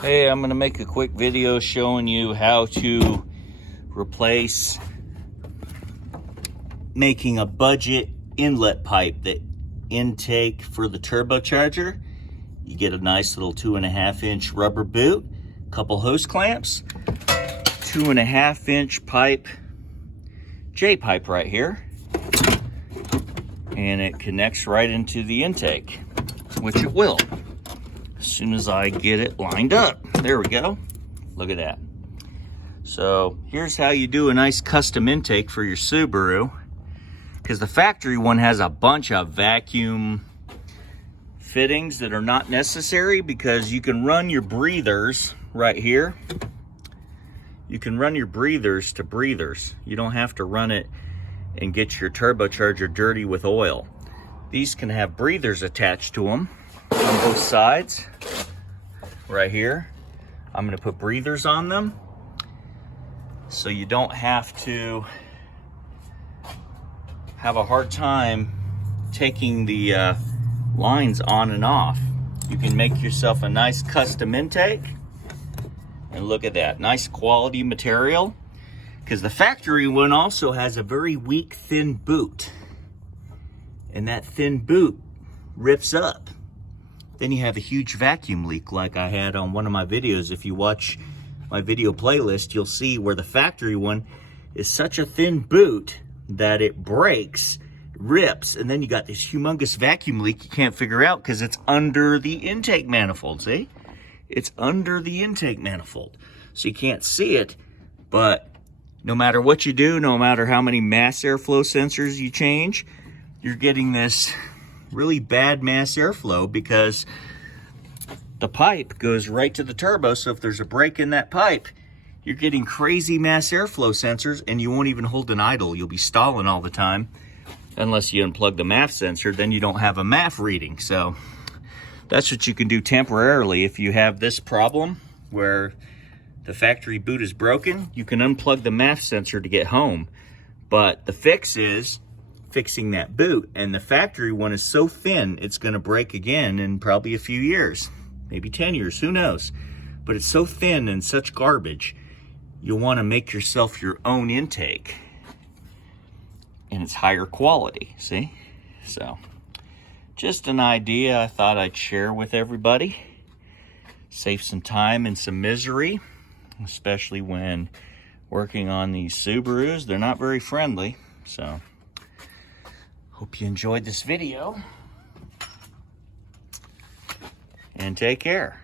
Hey, I'm going to make a quick video showing you how to replace making a budget inlet pipe, the intake for the turbocharger. You get a nice little 2.5-inch rubber boot, couple hose clamps, 2.5-inch pipe, J-pipe right here, and it connects right into the intake, which it will. As soon as I get it lined up. There we go. Look at that. So here's how you do a nice custom intake for your Subaru, because the factory one has a bunch of vacuum fittings that are not necessary, because you can run your breathers right here. You can run your breathers to breathers. You don't have to run it and get your turbocharger dirty with oil. These can have breathers attached to them on both sides. Right here, I'm going to put breathers on them so you don't have to have a hard time taking the lines on and off. You can make yourself a nice custom intake, and look at that, nice quality material, because the factory one also has a very weak thin boot, and that thin boot rips up. Then you have a huge vacuum leak like I had on one of my videos. If you watch my video playlist, you'll see where the factory one is such a thin boot that it breaks, rips, and then you got this humongous vacuum leak you can't figure out because it's under the intake manifold, see? It's under the intake manifold. So you can't see it, but no matter what you do, no matter how many mass airflow sensors you change, you're getting this really bad mass airflow because the pipe goes right to the turbo. So if there's a break in that pipe, you're getting crazy mass airflow sensors, and you won't even hold an idle. You'll be stalling all the time unless you unplug the MAF sensor. Then you don't have a MAF reading. So that's what you can do temporarily if you have this problem where the factory boot is broken. You can unplug the MAF sensor to get home, but the fix is fixing that boot, and the factory one is so thin it's going to break again in probably a few years, maybe 10 years, who knows. But it's so thin and such garbage, you'll want to make yourself your own intake, and it's higher quality, see? So just an idea I thought I'd share with everybody. Save some time and some misery, especially when working on these Subarus. They're not very friendly. So hope you enjoyed this video, and take care.